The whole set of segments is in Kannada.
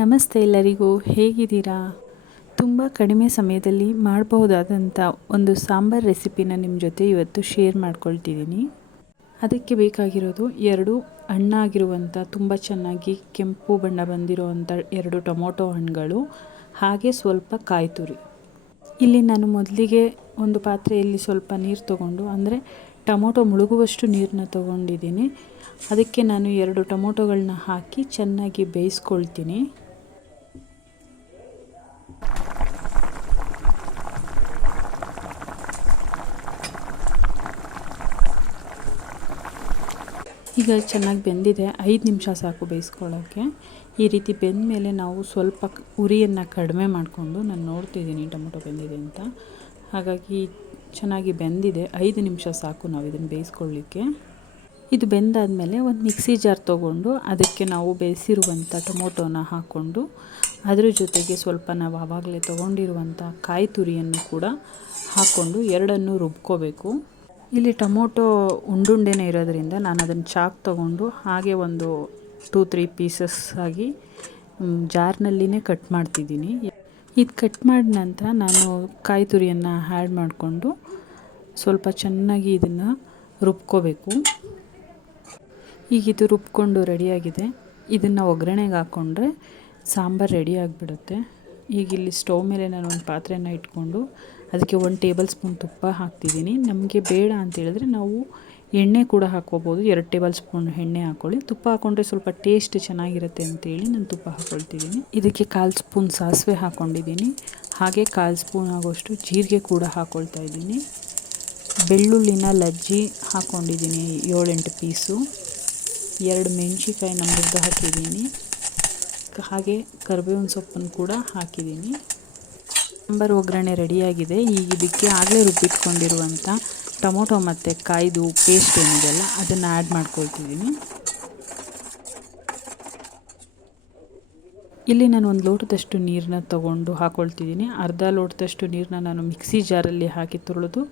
ನಮಸ್ತೆ ಎಲ್ಲರಿಗೂ, ಹೇಗಿದ್ದೀರಾ? ತುಂಬ ಕಡಿಮೆ ಸಮಯದಲ್ಲಿ ಮಾಡಬಹುದಾದಂಥ ಒಂದು ಸಾಂಬಾರ್ ರೆಸಿಪಿನ ನಿಮ್ಮ ಜೊತೆ ಇವತ್ತು ಶೇರ್ ಮಾಡ್ಕೊಳ್ತಿದ್ದೀನಿ. ಅದಕ್ಕೆ ಬೇಕಾಗಿರೋದು 2 ಹಣ್ಣಾಗಿರುವಂಥ ತುಂಬ ಚೆನ್ನಾಗಿ ಕೆಂಪು ಬಣ್ಣ ಬಂದಿರುವಂಥ 2 ಟೊಮೊಟೊ ಹಣ್ಣುಗಳು, ಹಾಗೆ ಸ್ವಲ್ಪ ಕಾಯಿ ತುರಿ. ಇಲ್ಲಿ ನಾನು ಮೊದಲಿಗೆ ಒಂದು ಪಾತ್ರೆಯಲ್ಲಿ ಸ್ವಲ್ಪ ನೀರು ತಗೊಂಡು, ಅಂದರೆ ಟೊಮೊಟೊ ಮುಳುಗುವಷ್ಟು ನೀರನ್ನ ತೊಗೊಂಡಿದ್ದೀನಿ. ಅದಕ್ಕೆ ನಾನು 2 ಟೊಮೊಟೊಗಳನ್ನ ಹಾಕಿ ಚೆನ್ನಾಗಿ ಬೇಯಿಸ್ಕೊಳ್ತೀನಿ. ಈಗ ಚೆನ್ನಾಗಿ ಬೆಂದಿದೆ, 5 ನಿಮಿಷ ಸಾಕು ಬೇಯಿಸ್ಕೊಳ್ಳೋಕ್ಕೆ. ಈ ರೀತಿ ಬೆಂದ ಮೇಲೆ ನಾವು ಸ್ವಲ್ಪ ಉರಿಯನ್ನು ಕಡಿಮೆ ಮಾಡಿಕೊಂಡು, ನಾನು ನೋಡ್ತಿದ್ದೀನಿ ಟೊಮೊಟೊ ಬೆಂದಿದೆ ಅಂತ, ಹಾಗಾಗಿ ಚೆನ್ನಾಗಿ ಬೆಂದಿದೆ. 5 ನಿಮಿಷ ಸಾಕು ನಾವು ಇದನ್ನು ಬೇಯಿಸ್ಕೊಳ್ಳಿಕ್ಕೆ. ಇದು ಬೆಂದಾದಮೇಲೆ ಒಂದು ಮಿಕ್ಸಿ ಜಾರ್ ತೊಗೊಂಡು ಅದಕ್ಕೆ ನಾವು ಬೇಯಿಸಿರುವಂಥ ಟೊಮೊಟೊನ ಹಾಕ್ಕೊಂಡು, ಅದ್ರ ಜೊತೆಗೆ ಸ್ವಲ್ಪ ನಾವು ಆವಾಗಲೇ ತೊಗೊಂಡಿರುವಂಥ ಕಾಯಿ ತುರಿಯನ್ನು ಕೂಡ ಹಾಕ್ಕೊಂಡು ಎರಡನ್ನೂ ರುಬ್ಕೋಬೇಕು. ಇಲ್ಲಿ ಟೊಮೊಟೊ ಉಂಡುಂಡೆನೇ ಇರೋದ್ರಿಂದ ನಾನು ಅದನ್ನು ಚಾಕ್ ತೊಗೊಂಡು ಹಾಗೆ ಒಂದು 2-3 ಪೀಸಸ್ ಆಗಿ ಜಾರ್ನಲ್ಲಿನೇ ಕಟ್ ಮಾಡ್ತಿದ್ದೀನಿ. ಇದು ಕಟ್ ಮಾಡಿದ ನಂತರ ನಾನು ಕಾಯಿ ತುರಿಯನ್ನು ಆ್ಯಡ್ ಮಾಡಿಕೊಂಡು ಸ್ವಲ್ಪ ಚೆನ್ನಾಗಿ ಇದನ್ನು ರುಬ್ಕೋಬೇಕು. ಈಗ ಇದು ರುಬ್ಕೊಂಡು ರೆಡಿಯಾಗಿದೆ. ಇದನ್ನು ಒಗ್ಗರಣೆಗೆ ಹಾಕ್ಕೊಂಡ್ರೆ ಸಾಂಬಾರು ರೆಡಿ ಆಗಿಬಿಡುತ್ತೆ. ಈಗ ಇಲ್ಲಿ ಸ್ಟವ್ ಮೇಲೆ ನಾನು ಒಂದು ಪಾತ್ರೆನ ಇಟ್ಕೊಂಡು ಅದಕ್ಕೆ 1 ಟೇಬಲ್ ಸ್ಪೂನ್ ತುಪ್ಪ ಹಾಕ್ತಿದ್ದೀನಿ. ನಮಗೆ ಬೇಡ ಅಂತೇಳಿದ್ರೆ ನಾವು ಎಣ್ಣೆ ಕೂಡ ಹಾಕ್ಕೋಬೋದು. 2 ಟೇಬಲ್ ಸ್ಪೂನ್ ಎಣ್ಣೆ ಹಾಕ್ಕೊಳ್ಳಿ. ತುಪ್ಪ ಹಾಕ್ಕೊಂಡ್ರೆ ಸ್ವಲ್ಪ ಟೇಸ್ಟ್ ಚೆನ್ನಾಗಿರುತ್ತೆ ಅಂತೇಳಿ ನಾನು ತುಪ್ಪ ಹಾಕ್ಕೊಳ್ತಿದ್ದೀನಿ. ಇದಕ್ಕೆ 1/4 ಸ್ಪೂನ್ ಸಾಸಿವೆ ಹಾಕ್ಕೊಂಡಿದ್ದೀನಿ. ಹಾಗೆ 1/4 ಸ್ಪೂನ್ ಆಗೋಷ್ಟು ಜೀರಿಗೆ ಕೂಡ ಹಾಕ್ಕೊಳ್ತಾ ಇದ್ದೀನಿ. ಬೆಳ್ಳುಳ್ಳಿನ ಲಜ್ಜಿ ಹಾಕ್ಕೊಂಡಿದ್ದೀನಿ 7-8 ಪೀಸು. 2 ಮೆಣಸಿನ್ಕಾಯಿನ ಮುರಿದು ಹಾಕಿದ್ದೀನಿ. ಹಾಗೆ ಕರಿಬೇವಿನ ಸೊಪ್ಪನ್ನು ಕೂಡ ಹಾಕಿದ್ದೀನಿ. ಸಾಂಬಾರು ಒಗ್ಗರಣೆ ರೆಡಿಯಾಗಿದೆ. ಈಗ ಇದಕ್ಕೆ ಆಗಲೇ ರುಬ್ಬಿಟ್ಕೊಂಡಿರುವಂಥ ಟೊಮೊಟೊ ಮತ್ತು ಕಾಯ್ದು ಪೇಸ್ಟ್ ಏನಿದೆಯಲ್ಲ ಅದನ್ನು ಆ್ಯಡ್ ಮಾಡ್ಕೊಳ್ತಿದ್ದೀನಿ. ಇಲ್ಲಿ ನಾನು 1 ಲೋಟದಷ್ಟು ನೀರನ್ನ ತೊಗೊಂಡು ಹಾಕ್ಕೊಳ್ತಿದ್ದೀನಿ. ಅರ್ಧ ಲೋಟದಷ್ಟು ನೀರನ್ನ ನಾನು ಮಿಕ್ಸಿ ಜಾರಲ್ಲಿ ಹಾಕಿ ತೊಳೆದು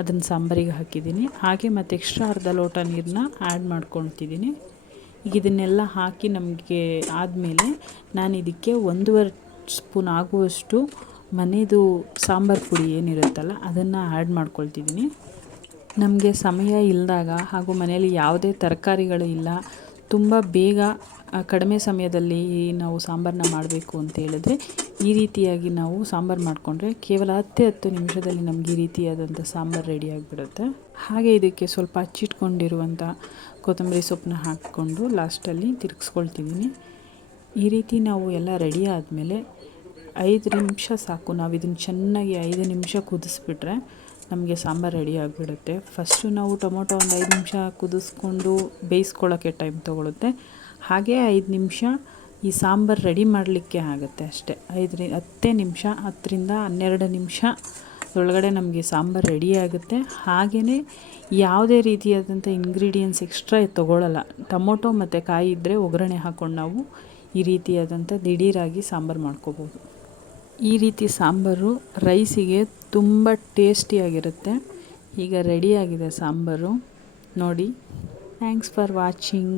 ಅದನ್ನು ಸಾಂಬಾರಿಗೆ ಹಾಕಿದ್ದೀನಿ. ಹಾಗೆ ಮತ್ತು ಎಕ್ಸ್ಟ್ರಾ ಅರ್ಧ ಲೋಟ ನೀರನ್ನ ಆ್ಯಡ್ ಮಾಡ್ಕೊಳ್ತಿದ್ದೀನಿ. ಈಗ ಇದನ್ನೆಲ್ಲ ಹಾಕಿ ನಮಗೆ ಆದಮೇಲೆ ನಾನು ಇದಕ್ಕೆ 1.5 ಸ್ಪೂನ್ ಆಗುವಷ್ಟು ಮನೆಯದು ಸಾಂಬಾರು ಪುಡಿ ಏನಿರುತ್ತಲ್ಲ ಅದನ್ನು ಆ್ಯಡ್ ಮಾಡ್ಕೊಳ್ತಿದ್ದೀನಿ. ನಮಗೆ ಸಮಯ ಇಲ್ಲದಾಗ ಹಾಗೂ ಮನೆಯಲ್ಲಿ ಯಾವುದೇ ತರಕಾರಿಗಳು ಇಲ್ಲ, ತುಂಬ ಬೇಗ ಕಡಿಮೆ ಸಮಯದಲ್ಲಿ ನಾವು ಸಾಂಬಾರನ್ನ ಮಾಡಬೇಕು ಅಂತ ಹೇಳಿದ್ರೆ ಈ ರೀತಿಯಾಗಿ ನಾವು ಸಾಂಬಾರು ಮಾಡಿಕೊಂಡ್ರೆ ಕೇವಲ 10 ನಿಮಿಷದಲ್ಲಿ ನಮಗೆ ಈ ರೀತಿಯಾದಂಥ ಸಾಂಬಾರು ರೆಡಿ ಆಗಿಬಿಡುತ್ತೆ. ಹಾಗೆ ಇದಕ್ಕೆ ಸ್ವಲ್ಪ ಹಚ್ಚಿಟ್ಕೊಂಡಿರುವಂಥ ಕೊತ್ತಂಬರಿ ಸೊಪ್ಪನ್ನ ಹಾಕ್ಕೊಂಡು ಲಾಸ್ಟಲ್ಲಿ ತಿರುಗಿಸ್ಕೊಳ್ತಿದ್ದೀನಿ. ಈ ರೀತಿ ನಾವು ಎಲ್ಲ ರೆಡಿ ಆದಮೇಲೆ 5 ನಿಮಿಷ ಸಾಕು. ನಾವು ಇದನ್ನು ಚೆನ್ನಾಗಿ 5 ನಿಮಿಷ ಕುದಿಸ್ಬಿಟ್ರೆ ನಮಗೆ ಸಾಂಬಾರು ರೆಡಿ ಆಗಿಬಿಡುತ್ತೆ. ಫಸ್ಟು ನಾವು ಟೊಮೊಟೊ ಒಂದು 5 ನಿಮಿಷ ಕುದಿಸ್ಕೊಂಡು ಬೇಯಿಸ್ಕೊಳ್ಳೋಕ್ಕೆ ಟೈಮ್ ತೊಗೊಳುತ್ತೆ. ಹಾಗೆ 5 ನಿಮಿಷ ಈ ಸಾಂಬಾರು ರೆಡಿ ಮಾಡಲಿಕ್ಕೆ ಆಗುತ್ತೆ ಅಷ್ಟೇ. 10 ನಿಮಿಷ, 10ರಿಂದ 12 ನಿಮಿಷ ಒಳಗಡೆ ನಮಗೆ ಸಾಂಬಾರು ರೆಡಿ ಆಗುತ್ತೆ. ಹಾಗೆಯೇ ಯಾವುದೇ ರೀತಿಯಾದಂಥ ಇಂಗ್ರೀಡಿಯೆಂಟ್ಸ್ ಎಕ್ಸ್ಟ್ರಾ ತೊಗೊಳ್ಳಲ್ಲ. ಟೊಮೊಟೊ ಮತ್ತು ಕಾಯಿ ಇದ್ದರೆ ಒಗ್ಗರಣೆ ಹಾಕ್ಕೊಂಡು ನಾವು ಈ ರೀತಿಯಾದಂಥ ದಿಢೀರಾಗಿ ಸಾಂಬಾರು ಮಾಡ್ಕೋಬೋದು. ಈ ರೀತಿ ಸಾಂಬಾರು ರೈಸಿಗೆ ತುಂಬ ಟೇಸ್ಟಿಯಾಗಿರುತ್ತೆ. ಈಗ ರೆಡಿಯಾಗಿದೆ ಸಾಂಬಾರು ನೋಡಿ. Thanks for watching.